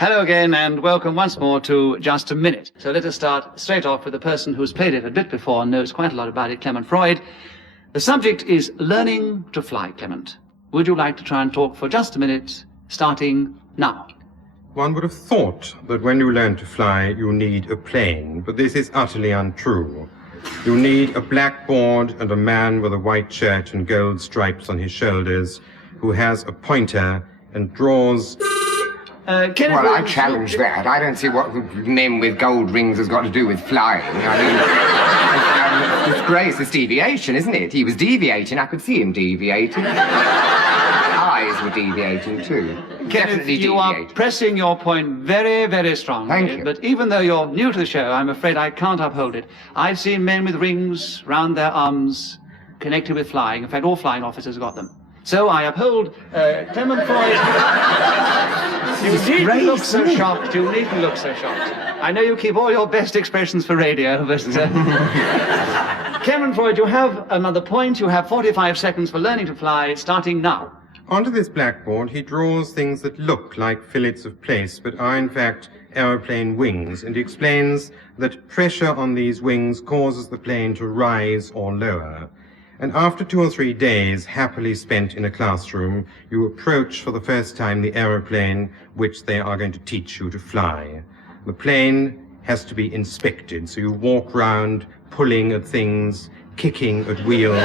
Hello again, and welcome once more to Just a Minute. So let us start straight off with the person who's played it a bit before and knows quite a lot about it, Clement Freud. The subject is learning to fly, Clement. Would you like to try and talk for just a minute, starting now? One would have thought that when you learn to fly, you need a plane, but this is utterly untrue. You need a blackboard and a man with a white shirt and gold stripes on his shoulders who has a pointer and draws... Well, I challenge that. I don't see what men with gold rings has got to do with flying. I mean, disgrace, it's deviation, isn't it? He was deviating. I could see him deviating. Eyes were deviating too. Definitely you are pressing your point very, very strongly. Thank you. But even though you're new to the show, I'm afraid I can't uphold it. I've seen men with rings round their arms connected with flying. In fact, all flying officers got them. So I uphold Clement Freud. You needn't look so shocked. You needn't look so shocked. I know you keep all your best expressions for radio, but... Clement Freud, you have another point. You have 45 seconds for learning to fly, starting now. Onto this blackboard, he draws things that look like fillets of plaice, but are in fact aeroplane wings, and he explains that pressure on these wings causes the plane to rise or lower. And after 2 or 3 days happily spent in a classroom, you approach for the first time the aeroplane which they are going to teach you to fly. The plane has to be inspected, so you walk round pulling at things, kicking at wheels,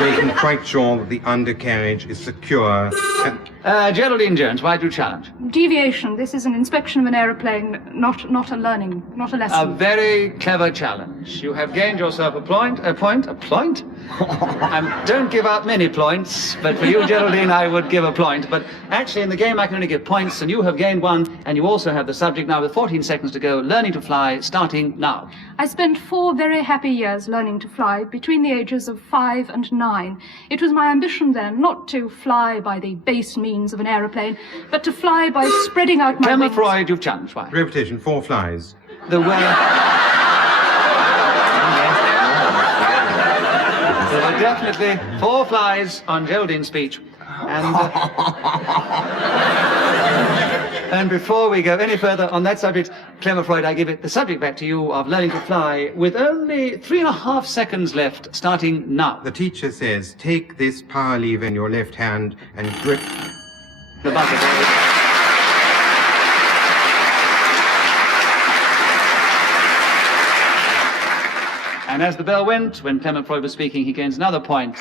making quite sure that the undercarriage is secure. Geraldine Jones, why do you challenge? Deviation. This is an inspection of an aeroplane, not a lesson. A very clever challenge. You have gained yourself a point? Don't give out many points, but for you, Geraldine, I would give a point. But actually, in the game, I can only give points, and you have gained one, and you also have the subject now with 14 seconds to go, learning to fly, starting now. I spent 4 very happy years learning to fly between the ages of 5 and 9. It was my ambition then not to fly by the base means of an aeroplane, but to fly by spreading out my Clement wings. Freud, you've challenged. Why? Repetition, 4 flies. There were definitely 4 flies on Geraldine's speech. And before we go any further on that subject, Clement Freud, I give the subject back to you of learning to fly with only 3.5 seconds left, starting now. The teacher says, take this power lever in your left hand and grip The buzzer. And as the bell went, when Clement Freud was speaking, he gains another point.